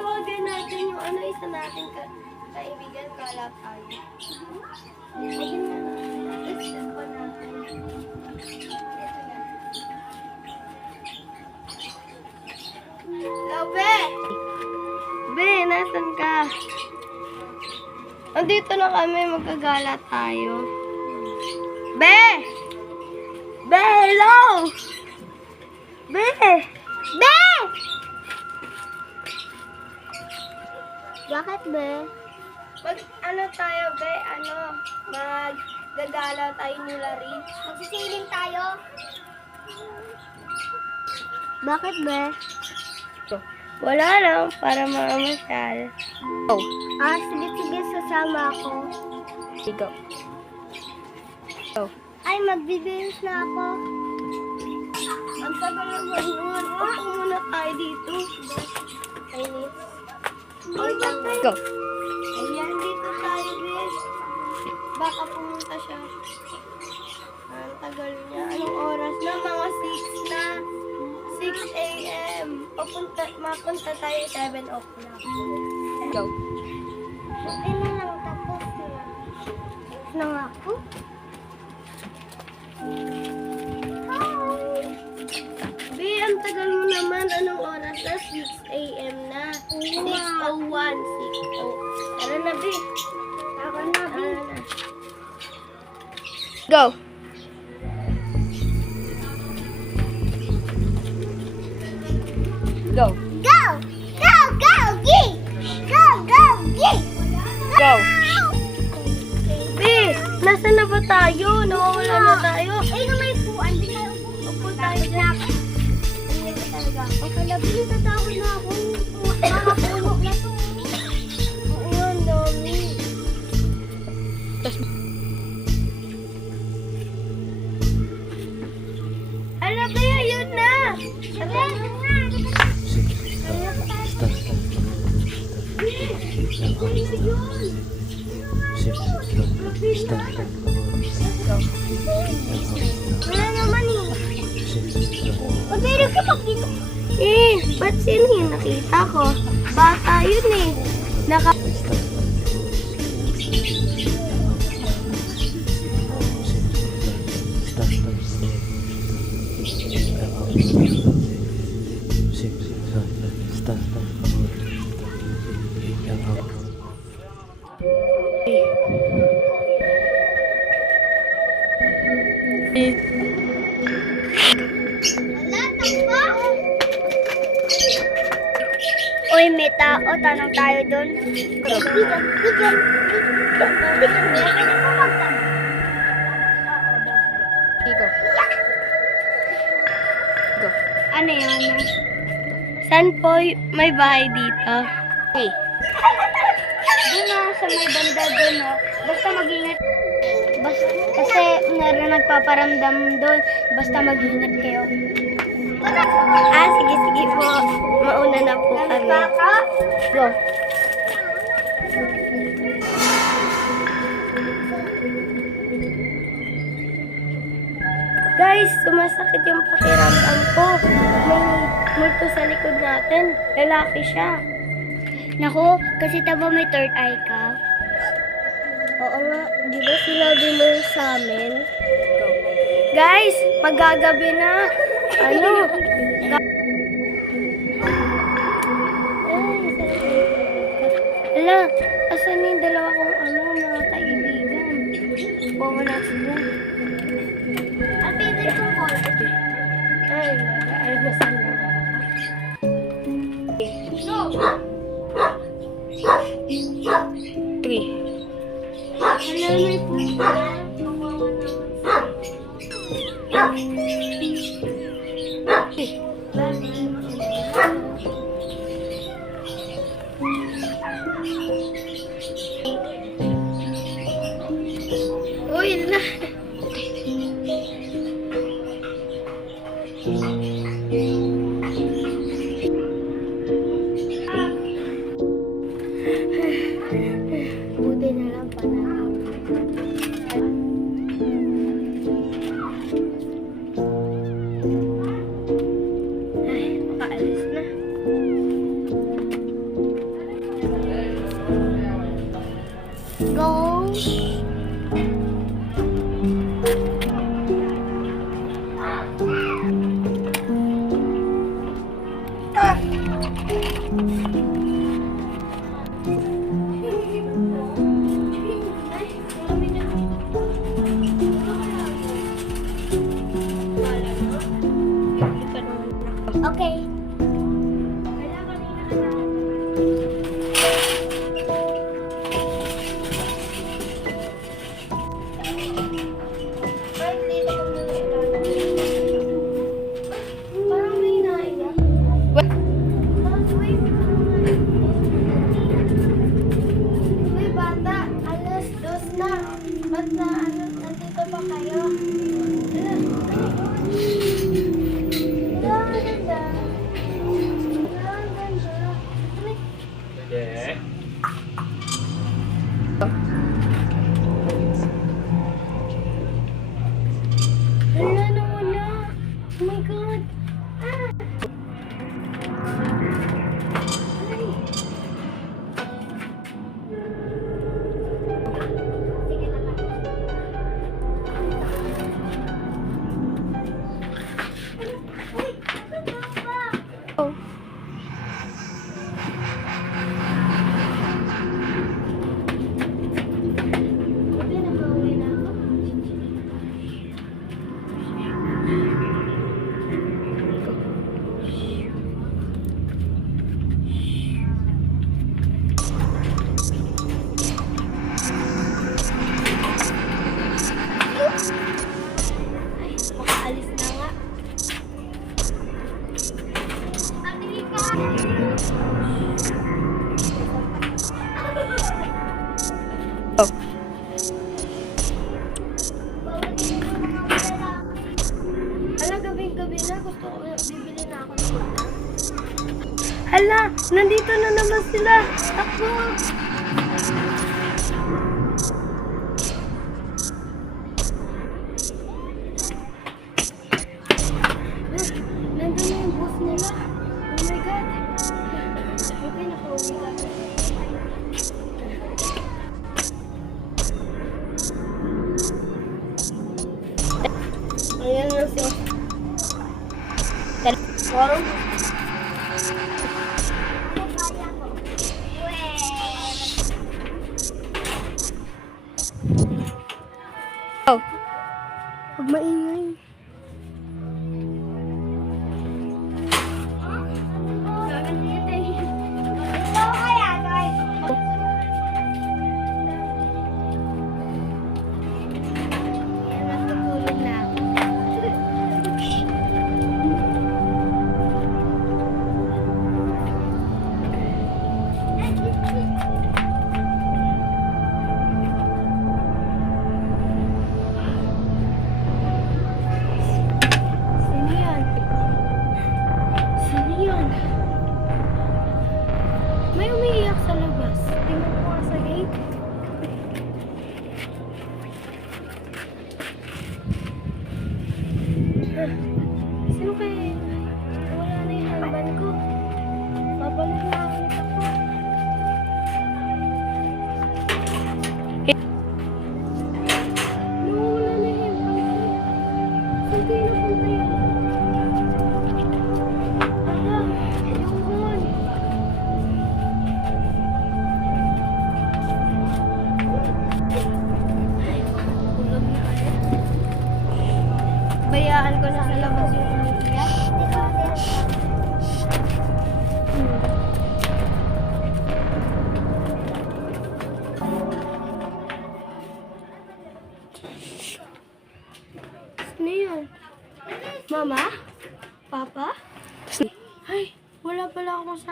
Tatawagan natin yung isa natin kaibigan, kala tayo. Ayun na. Let's go natin. Hello, Be! Be, nasan ka? Andito na kami, magkagala tayo. Be! Be, hello! Be! Be! Bakit, Be? Tayo, Be? Maggagala tayo nila rin. Magsisiling tayo. Bakit, Be? Wala lang, para makamasyal. Oh. Sige, sasama ako. Go. Go. Ay, magbibihis na ako. Ang tagal naman yun. Upo muna tayo dito. Kainis. Go. Ayan, dito tayo, Bes. Baka pumunta siya. Ang tagal niya. Anong oras na? Mga 6 na. 6 a.m. Mapunta tayo 7 o'clock. Go. Ay na lang, tapos na. Tapos na nga ako. Hi! Be, ang tagal mo naman. Anong oras na? 6 a.m. na. 6:01. 6:00. Tara na, Be. Tara na, Be. Go. Go. Go! Go! Go! Gee! Go! Go! Gee! Go! Be, nasaan na ba tayo? Nawawala na tayo. Ay, na may puan. Di tayo upo tayo dyan. Hindi ko talaga. Akala, Be, tatawag na ako. Makapuno na to. Oo, ang dami. Ala, Be, yun na. Tara na. Wala naman eh. Pero kapag dito. Ba't sino yung nakita ko? Bata yun eh. Uy, may tao. Tanong tayo doon. Go. Ano yun? Saan po may bahay dito? Okay. Doon na sa may banda doon. Basta mag-ingat. Kasi meron nagpaparamdam doon. Basta mag-ingat kayo. Sige po. Mauna na po kami. Go. Guys, sumasakit yung pakiramdam ko. May multo sa likod natin. Lalaki siya. Naku, kasi taba may third eye ka. Oo nga, di ba sinabi mo sa amin? Guys, magagabi na. Ala, asan yung dalawa kong mga kaibigan? Bawa na sila. Ang pinag kong call. Ay, almasal na. Three. Hello, may pupunta. Uy, na. Buti na lang pala. Ay, makaalis na. Okay. Wala kanina ka na. Parang dito ko na parang may naiyak. Uy, bata, alas 2 na. Ba't na, nandito pa kayo? Wala na, wala. Oh my God. Ah! Ay. Sige na lang. Uy, ano ba? Oh. Buti nakauwi na ako. Ay, makaalis na nga. Ate Rika! Hala, gabing-gabi na. Gusto ko, bibili na ako ng mata. Hala, nandito na naman sila. Takbo! Nandun na yung boss nila. Oh my God. Okay, nakauwi ka. Ayan na siya. Parang oh. Huwag maingay. Sino yan? Sino yan? May umiiyak sa labas. Tingnan ko nga sa gate. Sino kaya yun? Wala na yung hanggan ko. Babalik na ulit ako. Nawawala na yung hanggan ko. Saan kayo napunta yun? Ala, ayun. Ay, kulog na kaya. Bayaan ko na sa labas yung umiiyak. Sino yun? Mama? Papa? Ay, wala pala akong sa